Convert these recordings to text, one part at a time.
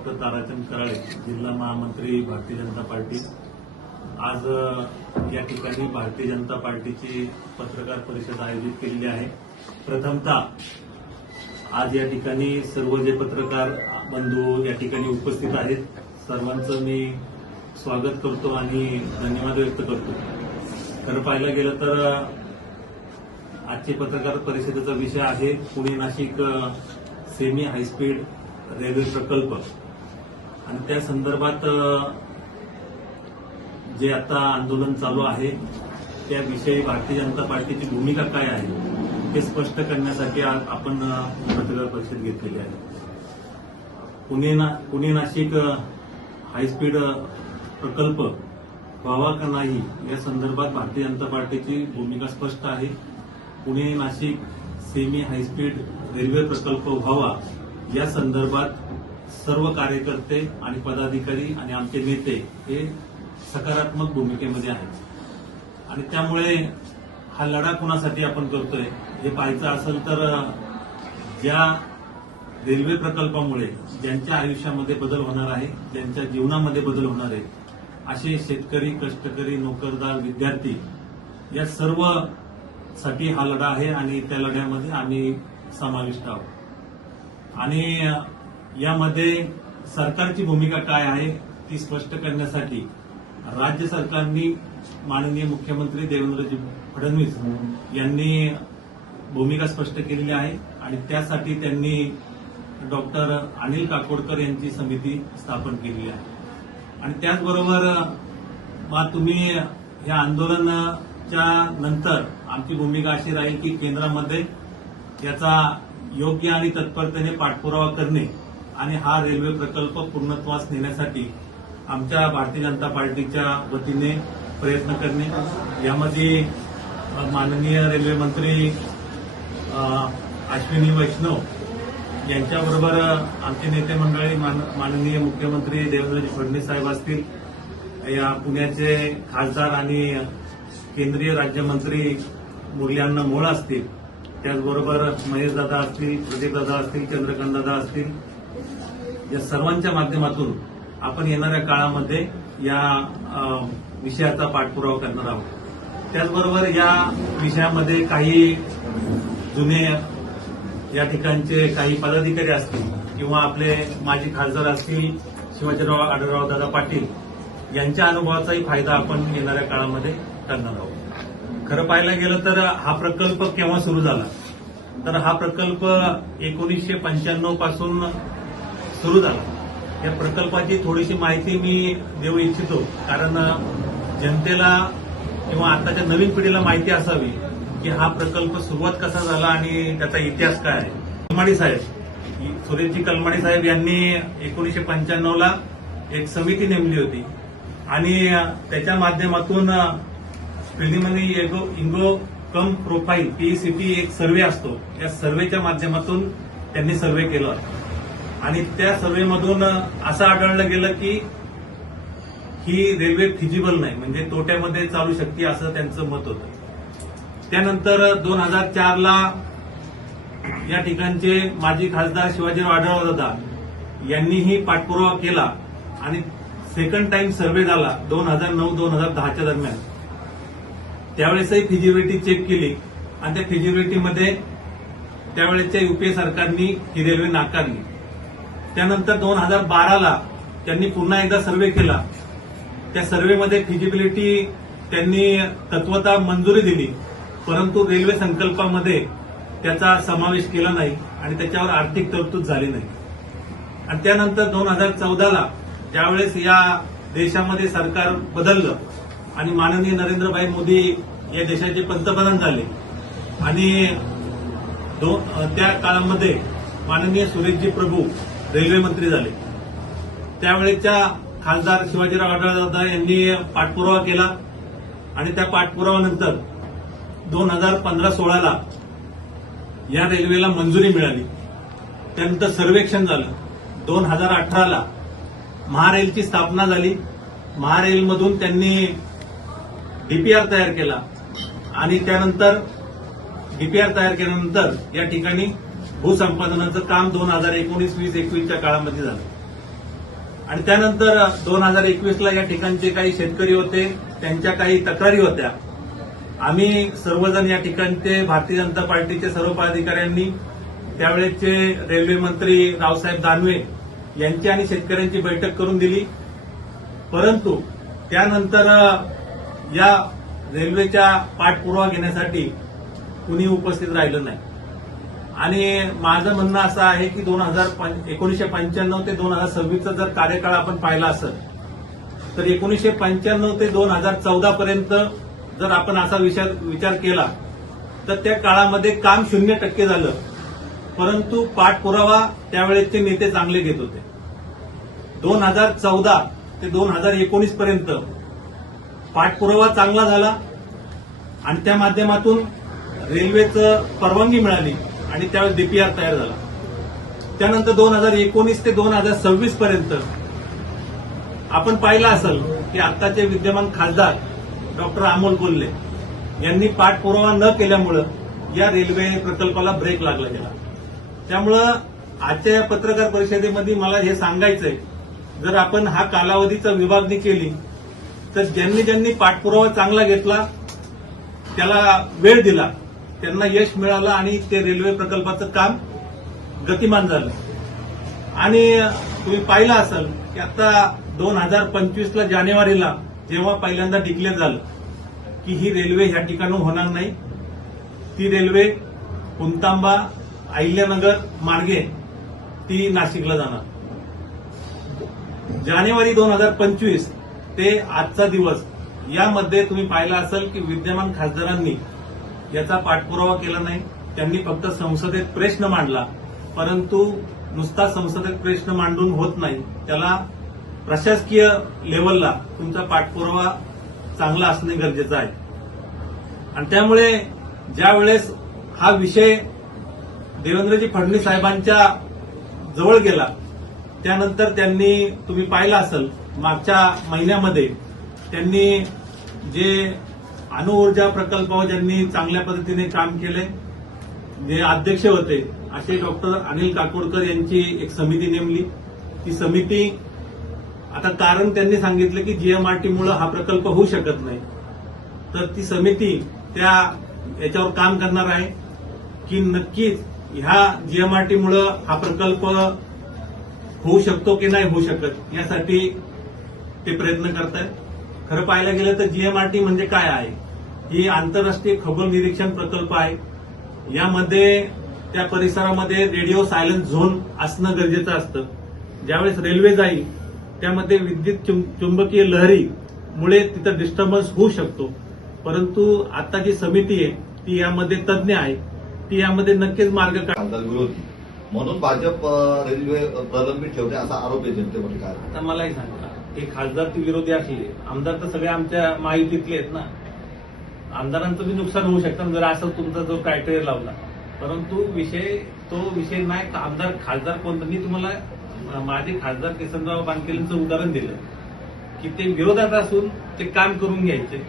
Doctor Tarachand Karale, जिल्हा महामंत्री Bharatiya Janata party. आज या ठिकाणी भारतीय जनता पार्टीची पत्रकार परिषद आयोजित केलेली आहे। प्रथमतः आज या ठिकाणी सर्व जे पत्रकार बंधू या ठिकाणी उपस्थित आहेत, सर्वांचं मी स्वागत करतो आणि धन्यवाद व्यक्त करतो। खरं पाहायला गेलं तर आजची पत्रकार परिषदेचा विषय आहे Pune Nashik semi high speed railway प्रकल्प आणि त्या संदर्भात जे आता आंदोलन चालू आहे त्याविषयी भारतीय जनता पार्टीची भूमिका काय आहे हे स्पष्ट करण्यासाठी आपण पत्रकार परिषद घेतलेली आहे। पुणे नाशिक हायस्पीड प्रकल्प व्हावा का नाही या संदर्भात भारतीय जनता पार्टीची भूमिका स्पष्ट आहे। Pune Nashik semi high speed railway प्रकल्प व्हावा या संदर्भात सर्व कार्यकर्ते आणि पदाधिकारी आणि आमचे नेते हे सकारात्मक भूमिकेमध्ये आहेत आणि त्यामुळे हा लढा कुणासाठी आपण करतोय हे पाहायचं असेल तर ज्या रेल्वे प्रकल्पामुळे ज्यांच्या आयुष्यामध्ये बदल होणार आहे, ज्यांच्या जीवनामध्ये बदल होणार आहे, असे शेतकरी, कष्टकरी, नोकरदार, विद्यार्थी या सर्व साठी हा लढा आहे आणि त्या लढ्यामध्ये आम्ही समाविष्ट आहोत। आणि यामध्ये सरकारची भूमिका काय आहे ती स्पष्ट करण्यासाठी राज्य सरकारने माननीय मुख्यमंत्री देवेंद्रजी फडणवीस यांनी भूमिका स्पष्ट केलेली आहे आणि त्यासाठी त्यांनी डॉक्टर अनिल काकोडकर यांची समिती स्थापन केलेली आहे। आणि त्याचबरोबर मग तुम्ही या आंदोलनाच्या नंतर आमची भूमिका अशी राहील की केंद्रामध्ये याचा योग्य आणि तत्परतेने पाठपुरावा करणे आणि हा रेल्वे प्रकल्प पूर्णत्वास नेण्यासाठी आमच्या भारतीय जनता पार्टीच्या वतीने प्रयत्न करणे। यामध्ये माननीय रेल्वे मंत्री अश्विनी वैष्णव यांच्याबरोबर आमचे नेते मंडळी माननीय मुख्यमंत्री देवेंद्रजी फडणवीस साहेब असतील, या पुण्याचे खासदार आणि केंद्रीय राज्यमंत्री मुरलीअण्णा मोळ असतील, त्याचबरोबर महेश दादा असतील, प्रदीप दादा असतील, चंद्रकांत दादा असतील, या सर्वांच्या माध्यमातून आपण येणाऱ्या काळामध्ये या विषयाचा पाठपुरावा करणार आहोत। त्याचबरोबर या विषयामध्ये काही जुने या ठिकाणचे काही पदाधिकारी असतील किंवा आपले माजी खासदार असतील, शिवाजीराव आढळराव दादा पाटील यांच्या अनुभवाचाही फायदा आपण येणाऱ्या काळामध्ये करणार आहोत। खरं पाहायला गेलं तर हा प्रकल्प केव्हा सुरू झाला तर हा प्रकल्प 1995 पासून सुरू झाला। या प्रकल्पाची थोडीशी माहिती मी देऊ इच्छितो, कारण जनतेला किंवा आताच्या नवीन पिढीला माहिती असावी की हा प्रकल्प सुरुवात कसा झाला आणि त्याचा इतिहास काय आहे। कलमाडी साहेब, सुरेशजी कलमाडी साहेब यांनी 1995ला एक समिती नेमली होती आणि त्याच्या माध्यमातून प्रिलिमिनरी इन्कम प्रोफाईल पीईसीपी एक सर्व्हे असतो, या सर्व्हेच्या माध्यमातून त्यांनी सर्व्हे केला आणि त्या सर्व्हेमधून असं आढळलं गेलं की ही रेल्वे फिजिबल नाही, म्हणजे तोट्यामध्ये चालू शकते असं त्यांचं मत होतं। त्यानंतर 2004ला या ठिकाणचे माजी खासदार शिवाजीराव आढळराव दादा यांनीही पाठपुरावा केला आणि सेकंड टाइम सर्व्हे झाला 2009-2010च्या दरम्यान। त्यावेळेसही फिजिबिलिटी चेक केली आणि त्या फिजिबिलिटीमध्ये त्यावेळेच्या युपीए सरकारने ही रेल्वे नाकारली। त्यानंतर 2012ला त्यांनी पुन्हा एकदा सर्व्हे केला, त्या सर्व्हेमध्ये फिजिबिलिटी त्यांनी तत्वतः मंजुरी दिली, परंतु रेल्वे संकल्पामध्ये त्याचा समावेश केला नाही आणि त्याच्यावर आर्थिक तरतूद झाली नाही। आणि त्यानंतर 2014ला ज्यावेळेस या देशामध्ये सरकार बदललं आणि माननीय नरेंद्रभाई मोदी या देशाचे पंतप्रधान झाले आणि त्या काळामध्ये माननीय सुरेशजी प्रभू रेल्वे मंत्री झाले, त्यावेळेच्या खासदार शिवाजीराव आढळराव यांनी पाठपुरावा केला आणि त्या पाठपुराव्यानंतर 2015-16ला या रेल्वेला मंजुरी मिळाली। त्यानंतर सर्वेक्षण झालं। 2018ला महारेलची स्थापना झाली। महारेलमधून त्यांनी डीपीआर तयार केला आणि त्यानंतर डीपीआर तयार केल्यानंतर या ठिकाणी भूसंपादनाचं काम 2019-20-21च्या काळामध्ये झालं आणि त्यानंतर 2021ला या ठिकाणचे काही शेतकरी होते, त्यांच्या काही तक्रारी होत्या. आम्ही सर्वजण या ठिकाणचे भारतीय जनता पार्टीचे सर्व पदाधिकाऱ्यांनी त्यावेळेचे रेल्वे मंत्री रावसाहेब दानवे यांची आणि शेतकऱ्यांची बैठक करून दिली. परंतु त्यानंतर या रेल्वेच्या पाठपुरावा घेण्यासाठी कुणी उपस्थित राहिलं नाही. आणि माझं म्हणणं असं आहे की 1995 ते 2026चा जर कार्यकाळ आपण पाहिला असेल तर 1995 ते 2014 पर्यंत जर आपण असा विचार केला तर त्या काळामध्ये काम 0% झालं, परंतु पाठपुरावा त्यावेळेचे नेते चांगले घेत होते. 2014 ते 2019 पर्यंत पाठपुरावा चांगला झाला आणि त्या माध्यमातून रेल्वेचं परवानगी मिळाली आणि त्यावेळेस डीपीआर तयार झाला. त्यानंतर 2019 ते 2026 पर्यंत आपण पाहिलं असेल की आत्ताचे विद्यमान खासदार डॉक्टर अमोल कोल्हे यांनी पाठपुरावा न केल्यामुळं या रेल्वे प्रकल्पाला ब्रेक लागला गेला. त्यामुळं आजच्या या पत्रकार परिषदेमध्ये मला हे सांगायचंय, जर आपण हा कालावधीचा विभागणी केली तर ज्यांनी पाठपुरावा चांगला घेतला, त्याला वेळ दिला, त्यांना यश मिळालं आणि ते रेल्वे प्रकल्पाचं काम गतिमान झालं. आणि तुम्ही पाहिलं असेल की आता 2025ला जानेवारीला जेव्हा पहिल्यांदा डिक्लेअर झालं की ही रेल्वे ह्या ठिकाणून होणार नाही, ती रेल्वे पुणतांबा अहिल्यानगर मार्गे ती नाशिकला जाणार. जानेवारी 2025 ते आजचा दिवस यामध्ये तुम्ही पाहिलं असेल की विद्यमान खासदारांनी याचा पाठपुरावा केला नाही. त्यांनी फक्त संसदेत प्रश्न मांडला, परंतु नुसता संसदेत प्रश्न मांडून होत नाही, त्याला प्रशासकीय लेव्हलला तुमचा पाठपुरावा चांगला असणे गरजेचं आहे. आणि त्यामुळे ज्या वेळेस हा विषय देवेंद्रजी फडणवीस साहेबांच्या जवळ गेला, त्यानंतर त्यांनी तुम्ही पाहिलं असेल मागच्या महिन्यामध्ये त्यांनी जे अणुऊर्जा प्रकल्पावर ज्यांनी चांगल्या पद्धतीने काम केले, जे अध्यक्ष होते असे डॉक्टर अनिल काकोडकर यांची एक समिती नेमली. ती समिती आता कारण त्यांनी सांगितलं की जीएमआरटीमुळे हा प्रकल्प होऊ शकत नाही, तर ती समिती याच्यावर काम करणार आहे की नक्कीच ह्या जीएमआरटीमुळे हा प्रकल्प होऊ शकतो की नाही होऊ शकत, यासाठी ते प्रयत्न करत आहेत. खरं पाहायला गेलं तर जीएमआरटी म्हणजे काय आहे, ही आंतरराष्ट्रीय खगोल निरीक्षण प्रकल्प आहे. यामध्ये त्या परिसरामध्ये रेडिओ सायलेन्स झोन असणं गरजेचं असतं. ज्यावेळेस रेल्वे जाईल त्यामध्ये विद्युत चुंबकीय लहरीमुळे तिथं डिस्टर्बन्स होऊ शकतो, परंतु आता जी समिती आहे ती यामध्ये तज्ज्ञ आहे, ती यामध्ये नक्कीच मार्ग काढतात विरोधी म्हणून भाजप रेल्वे प्रलंबित ठेवते असा आरोप आहे जनतेमध्ये. काय आता मलाही सांगा, हे खासदार ते विरोधी असले, आमदार तर सगळे आमच्या महायुतीतले आहेत ना, आमदारांचं बी नुकसान होऊ शकतं जर असं तुमचा जो क्रायटेरिया लावला. परंतु तो विषय नाही. आमदार खासदार कोणतं, मी तुम्हाला माझे खासदार किसनराव बानकेलेंचं उदाहरण दिलं की ते विरोधात असून ते काम करून घ्यायचे.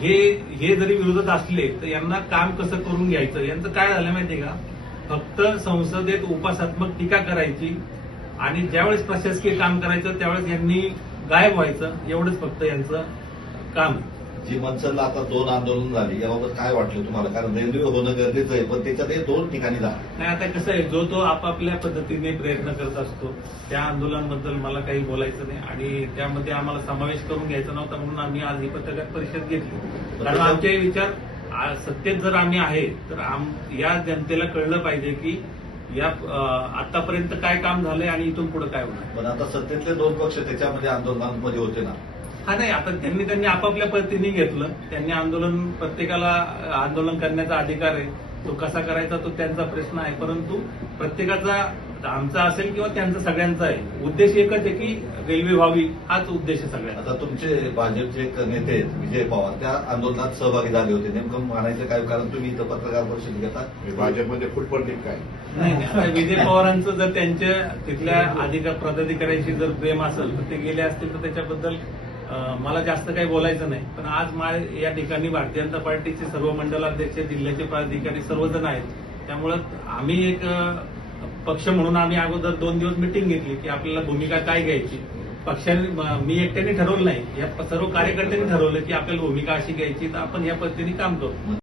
हे जरी विरोधात असले तर यांना काम कसं करून घ्यायचं, यांचं काय झालं माहितीये का, फक्त संसदेत उपासात्मक टीका करायची आणि ज्यावेळेस प्रशासकीय काम करायचं त्यावेळेस यांनी गायब व्हायचं, एवढंच फक्त यांचं काम. जी मनसेला आता 2 आंदोलन झाली, याबाबत काय वाटलं तुम्हाला? कारण रेल्वे होणं गरजेचं आहे, पण त्याच्यात हे 2 ठिकाणी झालं नाही. आता कसं आहे, जो आपापल्या पद्धतीने प्रयत्न करत असतो, त्या आंदोलनाबद्दल मला काही बोलायचं नाही आणि त्यामध्ये आम्हाला समावेश करून घ्यायचा नव्हता, म्हणून आम्ही आज ही पत्रकार परिषद घेतली. कारण आमचे विचार सत्तेत जर आम्ही आहे तर या जनतेला कळलं पाहिजे की या आतापर्यंत काय काम झालंय आणि इथून पुढे काय होणार. पण आता सत्तेतले 2 पक्ष त्याच्यामध्ये आंदोलनांमध्ये होते ना. हा नाही, आता त्यांनी आपापल्या पद्धतीने घेतलं. त्यांनी प्रत्येकाला आंदोलन करण्याचा अधिकार आहे, तो कसा करायचा तो त्यांचा प्रश्न आहे. परंतु प्रत्येकाचा, आमचा असेल किंवा त्यांचा, सगळ्यांचा आहे, उद्देश एकच आहे की रेल्वे व्हावी, हाच उद्देश आहे सगळ्यांचा. आता तुमचे भाजपचे एक नेते आहेत विजय पवार, त्या आंदोलनात सहभागी झाले होते. नेमकं म्हणायचं काय, कारण तुम्ही इथं पत्रकार परिषद घेता, भाजपमध्ये फुटपडली काय? नाही, विजय पवारांचं जर त्यांच्या तिथल्या पदाधिकाऱ्यांशी जर प्रेम असेल तर ते गेले असतील तर त्याच्याबद्दल मला जास्त काही बोलायचं नाही. पण आज या ठिकाणी भारतीय जनता पार्टीचे सर्व मंडलाध्यक्ष, जिल्ह्याचे पदाधिकारी सर्वजण आहेत. त्यामुळं आम्ही एक पक्ष म्हणून आम्ही अगोदर 2 दिवस मिटिंग घेतली की आपल्याला भूमिका काय घ्यायची. पक्षाने मी एकट्याने ठरवलं नाही, या सर्व कार्यकर्त्यांनी ठरवलं की आपल्याला भूमिका अशी घ्यायची, तर आपण या पद्धतीने काम करू.